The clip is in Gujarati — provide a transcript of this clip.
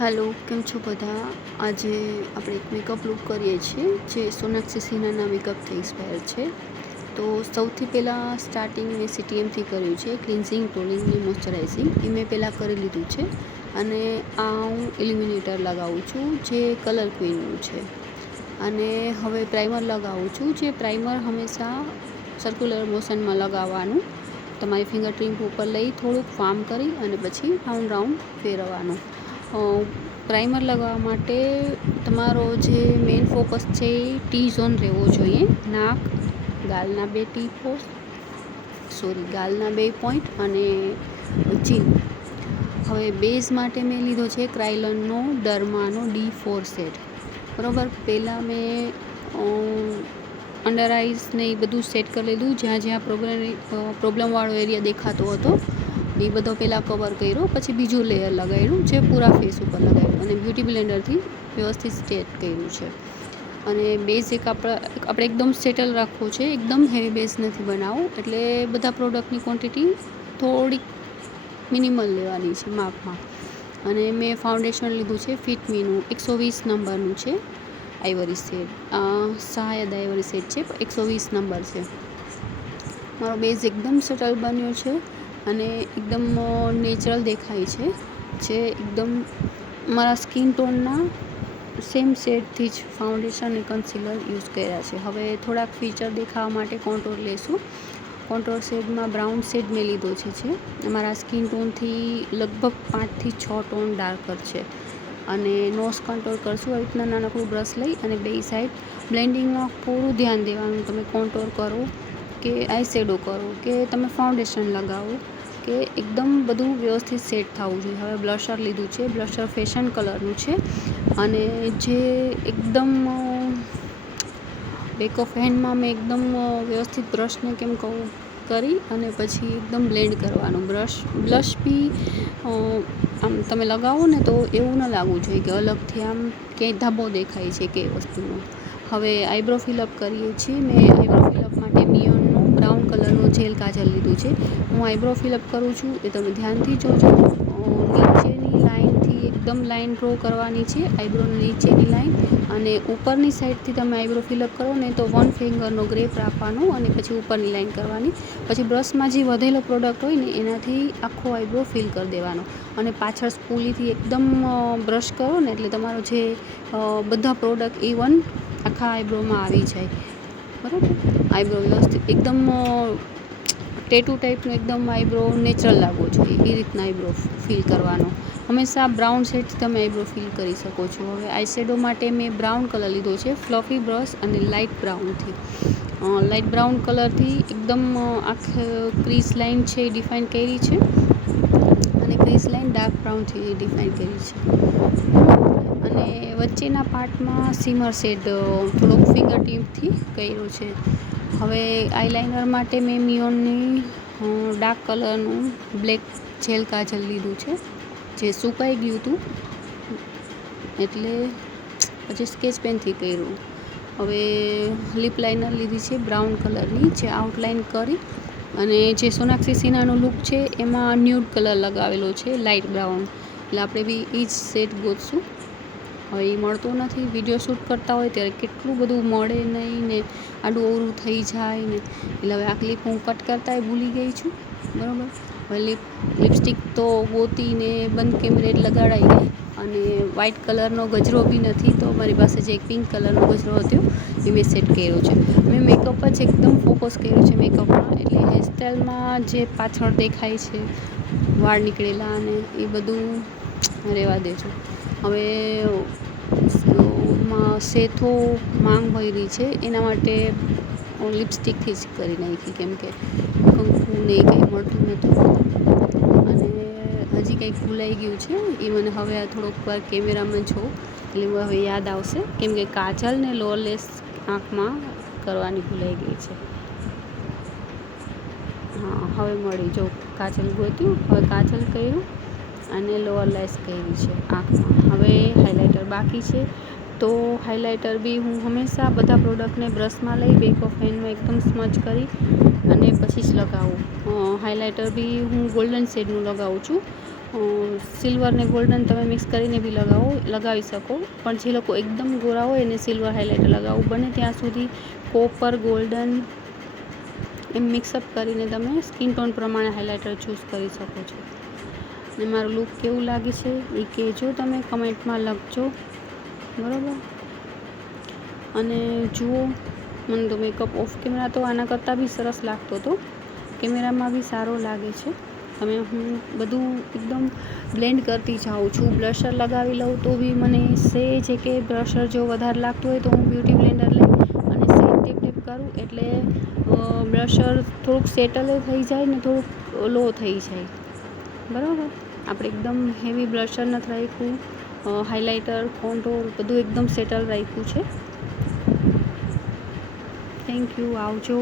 હેલો, કેમ છો બધા? આજે આપણે એક મેકઅપ લુક કરીએ છીએ જે સોનાક્ષી સિન્હાના મેકઅપથી ઇન્સ્પાયર છે. તો સૌથી પહેલાં સ્ટાર્ટિંગ મેં CTMથી કર્યું છે, ક્લિન્ઝિંગ, ટોનિંગ ને મોઇશ્ચરાઇઝિંગ. એ મેં પહેલાં કરી લીધું છે અને આ હું ઇલ્યુમિનેટર લગાવું છું જે કલર ક્વીનનું છે. અને હવે પ્રાઇમર લગાવું છું. જે પ્રાઇમર હંમેશા સર્ક્યુલર મોશનમાં લગાવવાનું. તમારી ફિંગર ટિપ ઉપર લઈ થોડુંક વાર્મ કરી અને પછી રાઉન્ડ ફેરવવાનું. પ્રાઇમર લગાવવા માટે તમારો જે મેઇન ફોકસ છે એ ટી ઝોન રહેવો જોઈએ. નાક, ગાલના બે પોઈન્ટ અને ચીન. હવે બેઝ માટે મેં લીધો છે ક્રાયલનનો ડર્માનો D4 સેટ. બરાબર. પહેલાં મેં અંડર આઈઝ ને એ બધું સેટ કરી લીધું. જ્યાં જ્યાં પ્રોબ્લેમવાળો એરિયા દેખાતો હતો એ બધો પહેલાં કવર કર્યો. પછી બીજું લેયર લગાવ્યું જે પૂરા ફેસ ઉપર લગાવ્યું અને બ્યુટી બ્લેન્ડરથી વ્યવસ્થિત સેટ કર્યું છે. અને બેઝ આપણે એકદમ સેટલ રાખવું છે. એકદમ હેવી બેઝ નથી બનાવવું. એટલે બધા પ્રોડક્ટની ક્વોન્ટિટી થોડીક મિનિમલ લેવાની છે માપમાં. અને મેં ફાઉન્ડેશન લીધું છે ફિટમીનું 120 નંબરનું છે. આઇવરી શેડ, શાયદ આઇવરી શેડ છે, 120 નંબર છે. મારો બેઝ એકદમ સટલ બન્યો છે અને એકદમ નેચરલ દેખાય છે. જે એકદમ મારા સ્કિન ટોનના સેમ શેડથી જ ફાઉન્ડેશન અને કન્સીલર યુઝ કર્યા છે. હવે થોડાક ફીચર દેખાવા માટે કોન્ટોર લેશું. કોન્ટોર શેડમાં બ્રાઉન શેડ મેં લીધો છે. મારા સ્કિન ટોનથી લગભગ 5 થી 6 ટોન ડાર્કર છે. અને નોઝ કોન્ટોર કરશું. આવી રીતના નાનકડું બ્રશ લઈ અને બે સાઈડ બ્લેન્ડિંગમાં પૂરું ધ્યાન દેવાનું. તમે કોન્ટોર કરો કે આઈ શેડો કરો કે તમે ફાઉન્ડેશન લગાવો કે એકદમ બધું વ્યવસ્થિત સેટ થવું જોઈએ. હવે બ્લશર લીધું છે. બ્લશર ફેશન કલરનું છે અને જે એકદમ બેક ઓફ હેન્ડમાં મેં એકદમ વ્યવસ્થિત બ્રશને કેમ કહું કરી અને પછી એકદમ બ્લેન્ડ કરવાનું. બ્લશ બી આમ તમે લગાવો ને તો એવું ન લાગવું જોઈએ કે અલગથી આમ ક્યાંય ધાબો દેખાય છે કે વસ્તુનો. હવે આઈબ્રો ફિલઅપ કરીએ છીએ. મેં આઈબ્રો ફિલઅપ માટે મિયોનનું બ્રાઉન કલરનું જેલ કાજલ લીધું છે. હું આઈબ્રો ફિલઅપ કરું છું એ તમે ધ્યાનથી જોજો. નીચેની લાઇનથી એકદમ લાઇન ડ્રો કરવાની છે, આઈબ્રોની નીચેની લાઇન. અને ઉપરની સાઈડથી તમે આઈબ્રો ફિલઅપ કરો ને તો 1 ફિંગરનો ગ્રેપ રાખવાનો અને પછી ઉપરની લાઇન કરવાની. પછી બ્રશમાં જે વધેલો પ્રોડક્ટ હોય ને એનાથી આખો આઈબ્રો ફિલ કરી દેવાનો. અને પાછળ સ્પૂલીથી એકદમ બ્રશ કરો ને એટલે તમારો જે બધા પ્રોડક્ટ ઇવન આખા આઈબ્રોમાં આવી જાય. બરાબર. આઈબ્રો વ્યવસ્થિત એકદમ ટેટુ ટાઈપનો એકદમ આઈબ્રો નેચરલ લાગવો જોઈએ એ રીતના આઈબ્રો ફિલ કરવાનો. હંમેશા બ્રાઉન શેડથી તમે આઈબ્રો ફિલ કરી શકો છો. હવે આઈ શેડો માટે મેં બ્રાઉન કલર લીધો છે ફ્લફી બ્રશ અને લાઇટ બ્રાઉન કલરથી એકદમ ક્રીઝ લાઇન છે એ ડિફાઇન કરી છે અને ક્રીઝ લાઇન ડાર્ક બ્રાઉનથી ડિફાઇન કરી છે. અને વચ્ચેના પાર્ટમાં સીમર શેડ થોડોક ફિંગર ટીપથી કર્યો છે. હવે આઈલાઇનર માટે મેં મિયોનની ડાર્ક કલરનું બ્લેક જેલ કાજલ લીધું છે જે સુકાઈ ગયું હતું એટલે પછી સ્કેચ પેનથી કર્યું. હવે લિપ લાઇનર લીધી છે બ્રાઉન કલરની જે આઉટલાઇન કરી. અને જે સોનાક્ષી સિન્હાનો લુક છે એમાં ન્યૂડ કલર લગાવેલો છે, લાઇટ બ્રાઉન. એટલે આપણે બી એ જ સેટ ગોતશું. હવે એ મળતો નથી. વિડીયો શૂટ કરતા હોય ત્યારે કેટલું બધું મળે નહીં ને આડું અવળું થઈ જાય ને. એટલે હવે આ ક્લિપ હું કટ કરતાંય ભૂલી ગઈ છું. બરાબર. હવે લિપસ્ટિક તો ગોતીને બંધ કેમેરે લગાડાઈ ગઈ. અને વ્હાઇટ કલરનો ગજરો બી નથી તો મારી પાસે જે એક પિંક કલરનો ગજરો હતો એ મેં સેટ કર્યો છે. મેં મેકઅપ જ એકદમ ફોકસ કર્યું છે મેકઅપમાં. એટલે હેરસ્ટાઈલમાં જે પાછળ દેખાય છે વાળ નીકળેલા અને એ બધું રહેવા દેજો. હવે સેથો માંગ ભરી છે એના માટે લિપસ્ટિકથી જ કરી નાખી કેમ કે કંકુ ને કંઈ મળતું નહોતું. અને હજી કંઈક ભૂલાઈ ગયું છે એ મને હવે આ થોડોક વાર કેમેરામાં જોઉં એટલે હવે યાદ આવશે કેમ કે કાજલ ને લોરલેસ આંખમાં કરવાની ભૂલાઈ ગઈ છે. હા, હવે મળી જો કાજલ ગોત્યું. હવે કાજલ કર્યું અને લોઅર લેસ કરી છે આંખમાં. હવે હાઇલાઇટર બાકી છે તો હાઇલાઇટર બી હું હંમેશા બધા પ્રોડક્ટને બ્રશમાં લઈ બેક ઓફ હેન્ડમાં એકદમ સ્મચ કરી અને પછી જ લગાવું. હાઇલાઇટર બી હું ગોલ્ડન શેડનું લગાવું છું. સિલ્વર ને ગોલ્ડન તમે મિક્સ કરીને બી લગાવી શકો, પણ જે લોકો એકદમ ગોરા હોય એને સિલ્વર હાઇલાઇટર લગાવવું. બને ત્યાં સુધી કોપર, ગોલ્ડન એમ મિક્સઅપ કરીને તમે સ્કિન ટોન પ્રમાણે હાઇલાઇટર ચૂઝ કરી શકો છો. ને મારું લુક કેવું લાગે છે એ કહેજો, તમે કમેન્ટમાં લખજો, બરાબર. અને જુઓ, મને તો મેકઅપ ઓફ કેમેરા તો આના કરતાં બી સરસ લાગતો હતો, કેમેરામાં બી સારો લાગે છે. હું બધું એકદમ બ્લેન્ડ કરતી જાઉં છું. બ્લશર લગાવી લઉં તો બી મને સહેજ કે બ્લશર જો વધારે લાગતું હોય તો હું બ્યુટી બ્લેન્ડર લઈ અને સેટ ટેપ કરું, એટલે બ્લશર થોડુંક સેટલ થઈ જાય ને થોડુંક લો થઈ જાય, બરાબર. આપણે એકદમ હેવી બ્લશર નથી રાખ્યું, હાઇલાઇટર, કોન્ટોર બધું એકદમ સેટલ રાખ્યું છે. થેન્ક યુ, આવજો.